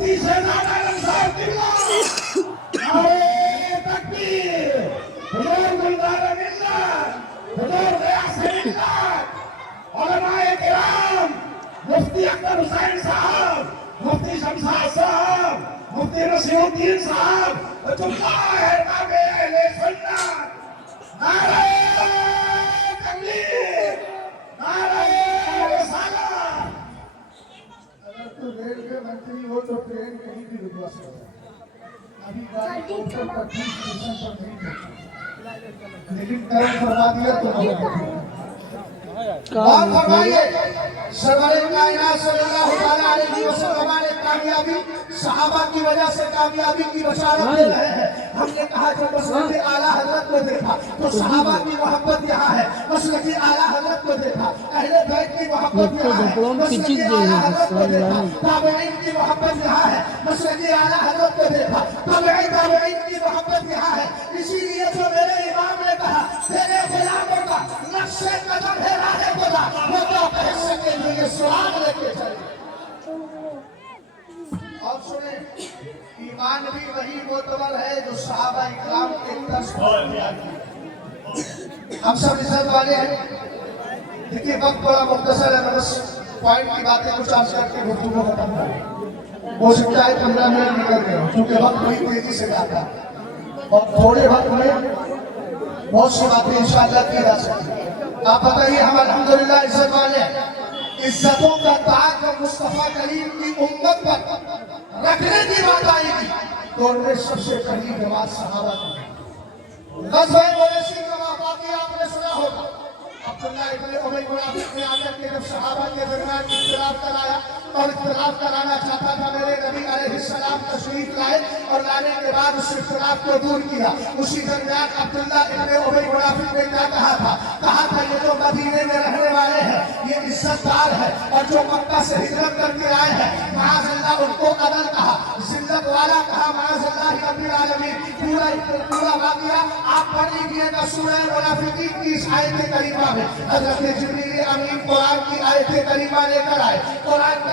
مفتی شہزاد عالم صاحب قبلہ نعرہ تکبیر، حضور گلزار ملت، حضور غیاث ملت، علماء کرام، مفتی اکبر حسین صاحب، مفتی شمشاد صاحب، مفتی نصیر الدین صاحب، اطباء احباب اہل سنت، نعرہ تکبیر، نعرہ رسالت۔ اگر تو ریلوے منتری ہو تو ٹرین کہیں بھی رکوا سکتا ہے، ابھی گاڑی کو اوپر تک اسٹیشن پر نہیں پہنچا، لیکن کرم فرما دیا تو نہیں۔ بات فرمائیے سرور کائنات صلی اللہ علیہ وسلم نے کامیابی صحابہ کی وجہ سے کامیابی کی بشارت دے رہے ہیں۔ ہم نے کہا جب مسلک اعلیٰ حضرت کو دیکھا تو صحابہ کی محبت یہاں ہے، مسلک اعلیٰ حضرت کو دیکھا اہل بیت کی محبت یہاں ہے، مسلک اعلیٰ حضرت کو دیکھا تابعین کی محبت یہاں ہے، مسلک اعلیٰ حضرت کو دیکھا تابعین کی محبت یہاں ہے۔ اسی لیے جو میرے امام نے کہا تیرے غلاموں کا نقش قدم ہے راہ خدا، وہ تو کہہ سکے جو یہ سراغ لے کے چلے۔ اور سنیں ایمان بھی وہی معتبر ہے جو صحابہ اکرام کے طرز پر دیا گیا۔ ہم سب عزت والے ہیں، دیکھیے وقت بڑا مختصر ہے، بس پوائنٹ کی باتیں کچھ عرض کر کے گفتگو ختم کریں۔ ہو سکتا ہے 15 منٹ نکل گئے کیونکہ وقت بڑی تیزی سے جاتا ہے اور تھوڑے وقت میں بہت سی باتیں انشاءاللہ کی جا سکتی ہیں۔ آپ بتائیے ہم الحمدللہ عزت والے ہیں، عزتوں کا تاج جب مصطفیٰ کریم کی امت پر رکھنے کی بات آئے گی تو ان میں سب سے پہلی جماعت صحابہ کی۔ غزوہ مویسی کا واقعہ آپ نے سنا ہوگا، عبداللہ ابن ابی منافق نے آ کر کے جب صحابہ کے درمیان اختلاف کرایا اور اختلاف کرانا چاہتا تھا، میرے نبی علیہ السلام تشریف لائے اور لانے کے بعد اس اختلاف کو دور کیا۔ اسی درمیان عبداللہ ابن ابی منافق نے کیا کہا تھا یہ جو مدینے میں رہنے والے ہیں یہ عزت دار ہے، اور جو مکہ سے ہجرت کر کے آئے ہیں معاذ اللہ ان کو عدل کہا، ذلت والا کہا، معاذ اللہ رب العالمین۔ پورا واقعہ آپ پڑھ لیجئے گا سورہ منافقین کی اس آیت کریمہ میں۔ حضرت جبریل امین قرآن کی آیت کریمہ لے کر آئے، قرآن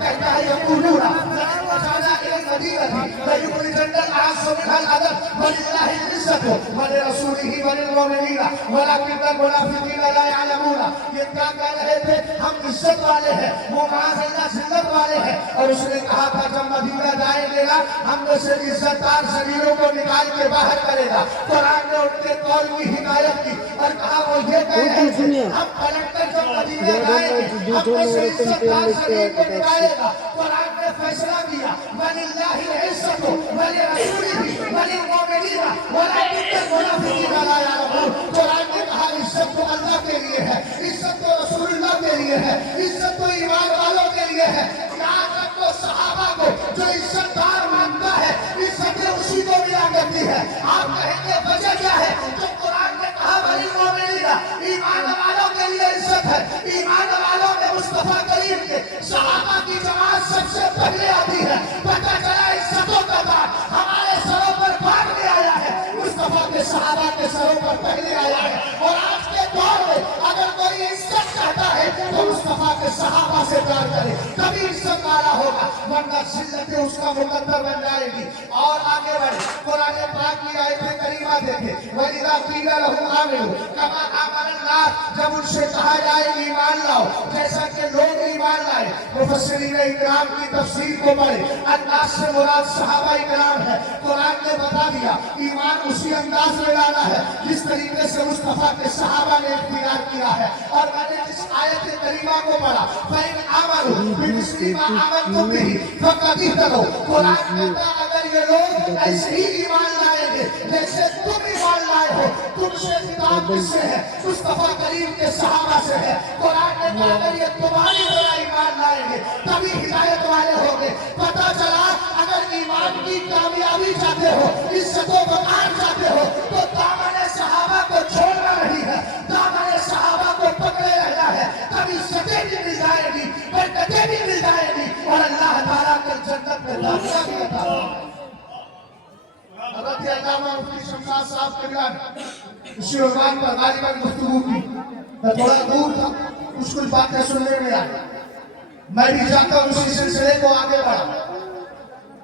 کہتا ہے یقولون لئن رجعنا الی المدینہ لیخرجن الاعز منها الاذل وللہ العزۃ ولرسولہ وللمؤمنین ولکن المنافقین لا یعلمون۔ یہ کیا کہہ رہے تھے؟ ہم عزت والے ہیں، وہ معاذ اللہ ذلت والے ہیں، اور اس نے کہا تھا جب مدینہ جائیں گے نا ہم میں سے عزت دار ضمیروں کو نکال کے باہر کرے گا۔ قرآن نے ان کے قول کی حمایت کی اور کہا وہ یہ کہہ رہے تھے ہم پلٹ کر جب مدینہ جائیں گے ہم میں سے عزت دار ضمیر کو نکالے گا۔ قرآن نے فیصلہ کیا وَلِلَّهِ الْعِزَّةُ وَلِرَسُولِهِ وَلِلْمُؤْمِنِينَ وَلَكِنَّ الْمُنَافِقِينَ لَا يَعْلَمُونَ۔ قرآن نے کہا عزت تو اللہ کے لیے ہے، عزت تو رسول اللہ کے لیے ہے، عزت تو ایمان والوں کے لیے ہے۔ یاد رکھو صحابہ کو جو عزت دار مانتا ہے عزتیں اسی کو ملا کرتی ہے۔ آپ کہیں گے وجہ کیا ہے؟ جو قرآن نے کہا وَلِلْمُؤْمِنِينَ ایمان والوں کے لیے عزت ہے، ایمان والوں میں مصطفیٰ کریم کے صحابہ کی جماعت سب سے پہلے آتی ہے۔ پتہ چلا عزتوں کا تاج ہمارے سروں پر بعد میں آیا ہے، مصطفیٰ کے صحابہ کے سروں پر پہلے آیا ہے۔ اور آج کے دور میں اگر کوئی عزت چاہتا ہے تو مصطفیٰ کے صحابہ سے پیار کرے تبھی عزت والا ہوگا، ورنہ ذلتیں اس کا مقدر بن جائے گی۔ اور آگے بڑھے قرآن پاک کی آیت کریمہ دیکھیں وَإِذَا قِيلَ لَهُمْ آمِنُوا كَمَا آمَنَ النَّاسُ، جب ان سے کہا جائے ایمان لاؤ جیسا کہ لوگ ایمان لائے۔ مفسرین اکرام کی تفسیر کو پڑھے، الناس سے مراد صحابہ اکرام ہے۔ قرآن نے بتا دیا ایمان اسی انداز میں لانا ہے جس طریقے سے مصطفیٰ کے صحابہ نے اختیار کیا ہے۔ اور میں نے جس آیت کریمہ کو پڑھا فَإِنْ آمَنُوا بِمِثْلِ مَا آمَنْتُم بِهِ فَقَدِ اهْتَدَوْا، قرآن کہتا ہے اگر یہ لوگ ایسے ہی ایمان لائیں گے جیسے تم ایمان لائے ہو۔ تم سے خطاب کس سے ہے؟ مصطفیٰ کریم کے صحابہ سے ہے۔ قرآن نے کہا اگر یہ تمہاری طرح ایمان لائیں گے تبھی ہدایت والے ہوں گے۔ پتہ چلا اگر ایمان کی کامیابی چاہتے ہو، عزت و وقار چاہتے ہو تو دامن صحابہ کو چھوڑنا نہیں ہے، دامن صحابہ کو پکڑے رہنا ہے، تب عزتیں بھی مل جائیں گی، برکتیں بھی مل جائیں گی اور اللہ تعالیٰ کل جنت میں داخلہ بھی عطا فرمائے۔ حضرت علامہ مفتی شمشاد صاحب قبلہ نے اسی عنوان پر غالباً گفتگو کی۔ میں تھوڑا دور تھا، کچھ باتیں سننے میں آئی، میں بھی چاہتا ہوں اسی سلسلے کو آگے بڑھا۔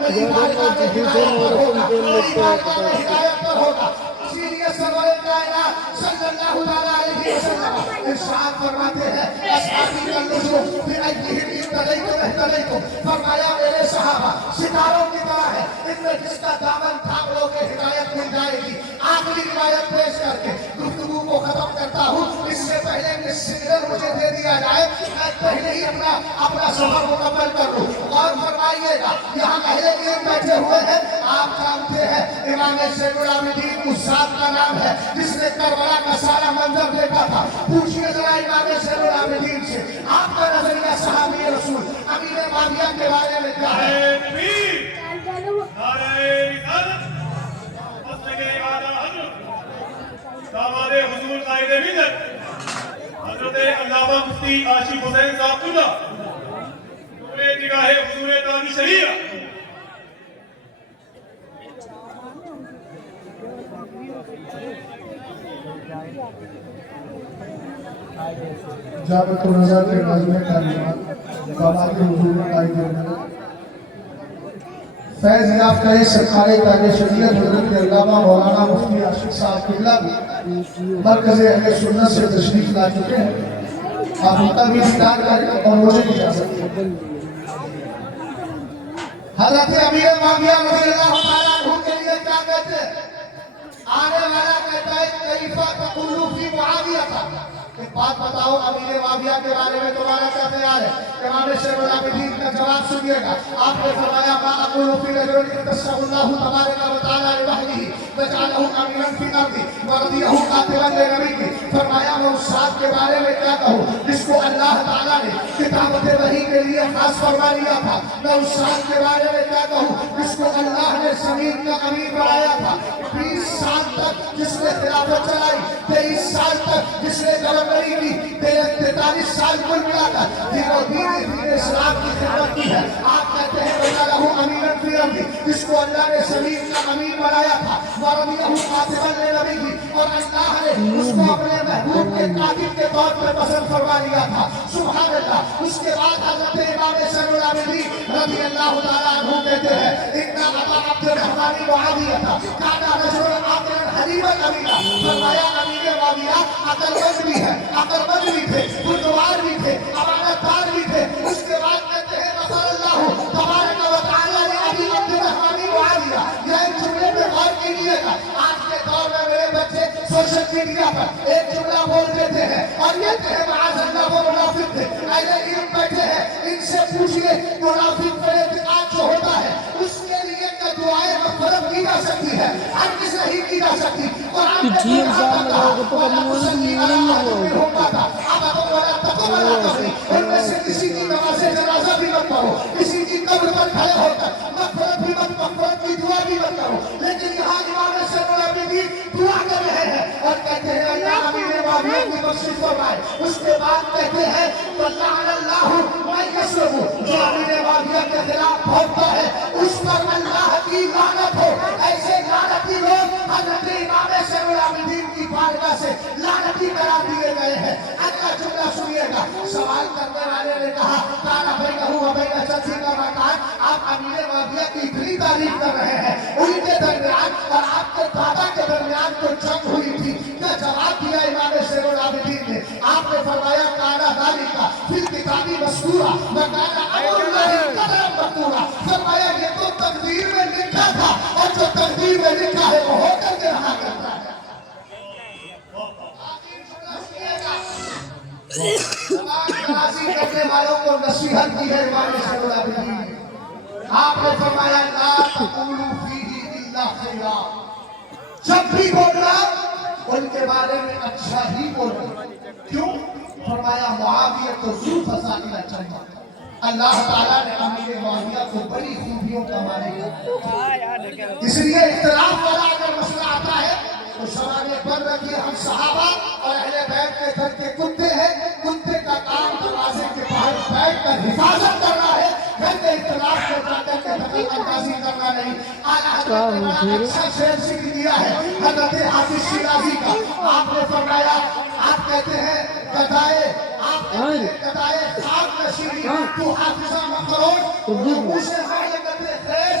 میری بارگاہ میں ہدایت پر ہوگا، میری بارگاہ میں ہدایت پر ہوگا۔ اسی لیے سرور کائنات صلی اللہ علیہ وسلم ارشاد فرماتے ہیں اصحابی کا نجوم بِأَيِّهِمْ اهْتَدَيْتُمْ اهْتَدَيْتُمْ، فرمایا میرے صحابہ ستاروں کی طرح ہے، ان میں جس کا دامن تھام لو گے ہدایت مل جائے گی۔ آخری روایت پیش کر کے گفتگو کو ختم کرتا ہوں، اس سے پہلے کہ سگنل مجھے دے دیا جائے میں پہلے ہی اپنا سفر مکمل کر لوں۔ غور فرمائیے گا یہاں اہل علم بیٹھے ہوئے ہیں، آپ جانتے ہیں امام زین العابدین استاد کا نام ہے جس نے کربلا کا سارا منظر دیکھا تھا۔ پوچھئے ذرا امام زین العابدین سے آپ کا نظریہ صحابی رسول امیر معاویہ کے بارے میں کیا ہے؟ داماد حضور قائد ملت حضرت علامہ مفتی عاشق حسین صاحب نور نگاہ حضور تانی شریعہ جامعۃ النظر کے ناظمین تعلیمات داماد حضور قائد ملت فیض یافتہ سرکار تاج شریعت حضرت علامہ مولانا مفتی عاشق صاحب قبلہ بھی مرکز اہل سنت سے تشریف لا چکے ہیں۔ آپ ان کا بھی دیدار کریں اور مجھے بھی جا سکتے ہیں۔ حضرت امیر معاویہ رضی اللہ تعالیٰ عنہ کے لیے کیا کہتے ہیں؟ آنے والا کہتا ہے کیفا تقول فی معاویہ تھا، ایک بات بتاؤ امیر معاویہ کے بارے میں تمہارا کیا خیال ہے؟ امام زین العابدین کا جواب سنیے گا۔ آپ نے فرمایا ما اقول فی رجل اختصہ اللہ تبارک و تعالی لوحدہ وجعلہ امیرا فی الارض ورضیہ قاتلا لنبیہ، فرمایا میں اس ذات کے بارے میں کیا کہوں جس کو اللہ تعالیٰ نے کتابت وحی کے لیے خاص فرما لیا تھا، میں اس ذات کے بارے میں کیا کہوں جس کو اللہ نے زمین کا امیر بنایا تھا، 20 سال تک جس نے خلافت چلائی، 23 سال تک جس نے گورنری کی، 43 سال کل ملا کر پھر وہ دین اسلام کی خدمت کی ہے۔ آپ کہتے ہیں وَجَعَلَهُ أَمِيرًا فِي الْأَرْضِ، جس کو اللہ نے زمین کا امیر بنایا تھا، وَرَضِيَهُ قَاتِبًا لِنَبِيِّهِ، اور اللہ نے اس کو اپنے محبوب کے قاتل کے طور پر پسند فرما لیا تھا۔ سبحان اللہ۔ اس کے بعد حضرت امام زین العابدین رضی اللہ تعالیٰ عنہ کہتے ہیں اِنَّ أَبَا عَبْدِ الرَّحْمَنِ وَعَدِيَةَ كَانَ رَجُلًا عَاقِلًا حَلِيمًا أَمِينًا، فرمایا امیر معاویہ عقل مند بھی ہے، عقل مند بھی تھے، بردبار بھی تھے، امانت دار بھی تھے۔ اس کے بعد کہتے ہیں غفر اللہ تبارک و تعالیٰ نے ابی عبد الرحمن معاویہ، یہ ایک جملے پہ غور کیجیے گا۔ آج کے دور میں میرے بچے سوشل میڈیا پر ایک جملہ بول دیتے ہیں اور یہ کہے معاذ اللہ وہ منافق تھے۔ اہل علم بیٹھے ہیں، ان سے پوچھئے منافق کا اعتقاد جو ہوتا ہے اس کے لیے کیا دعائیں مغفرت کی جا سکتی ہے؟ ہرگز نہیں کی جا سکتی۔ قرآن میں ٹھیک صاحب لگاؤ گے تو کم ہوگا تو میرے میں ہوگا۔ ان میں سے کسی کی نماز جنازہ بھی مت پڑھو، کسی کی قبر پر کھڑے ہو کر مغفرت بھی مت، مغفرت کی دعا بھی مت کرو، لیکن یہاں امام زین العابدین دعا کر رہے ہیں اور کہتے ہیں اللہ امیر معاویہ کی بخشش فرمائے۔ اس کے بعد کہتے ہیں وَلَعَنَ اللَّهُ مَن يَسْلُبُ، جو امیر معاویہ کے خلاف بھوکتا ہے اس پر اللہ کی لعنت ہو۔ ایسے لعنتی لوگ حضرت امام زین العابدین کی بارگاہ سے لعنتی قرار دیے گئے ہیں۔ اگلا جملہ سنیے گا، سوال کرنے والے نے کہا کانا بینہ و بین جدی کا مکان، آپ امیر معاویہ کی اتنی تعریف کر رہے ہیں، ان کے درمیان اور آپ کے دادا کے درمیان تو جنگ ہوئی تھی، کیا جواب دیا امام زین العابدین نے؟ آپ نے فرمایا کانا ذالک فی الکتاب مسطورا وکانا امر اللہ قدرا مقدورا، فرمایا یہ تو تقدیر میں لکھا تھا اور جو تقدیر میں لکھا ہے وہ ہو کر کے رہا کرتا ہے۔ ناراضی کرنے والوں کو نصیحت کی ہے امام زین العابدین نے۔ آپ نے فرمایا لا تقولوا فیہ الا خیرا، جب بھی بولنا ان کے بارے میں اچھا ہی بولنا۔ کیوں؟ فرمایا معاویہ تو ذو فضائل جنہ، اللہ تعالیٰ نے امیر معاویہ کو بڑی خوبیوں کا مالک ہے۔ اس لیے اختلاف والا اگر مسئلہ آتا ہے تو زمانے پر رکھیے ہم صحابہ اور اہل بیت کے گھر کے کتے ہیں، کتے کا کام دروازے کے باہر بیٹھ کر حفاظت کرنا ہے، گھر کے اختلاف کو جا کر کے دخل اندازی کرنا نہیں۔ اعلیٰ حضرت نے بڑا اچھا شعر ذکر کیا ہے حضرت حافظ شیرازی کا۔ آپ نے فرمایا، آپ کہتے ہیں گدائے، آپ کہتے ہیں گدائے خاک نشینی تو حافظہ مقرون، اسے ہائے قدر خیز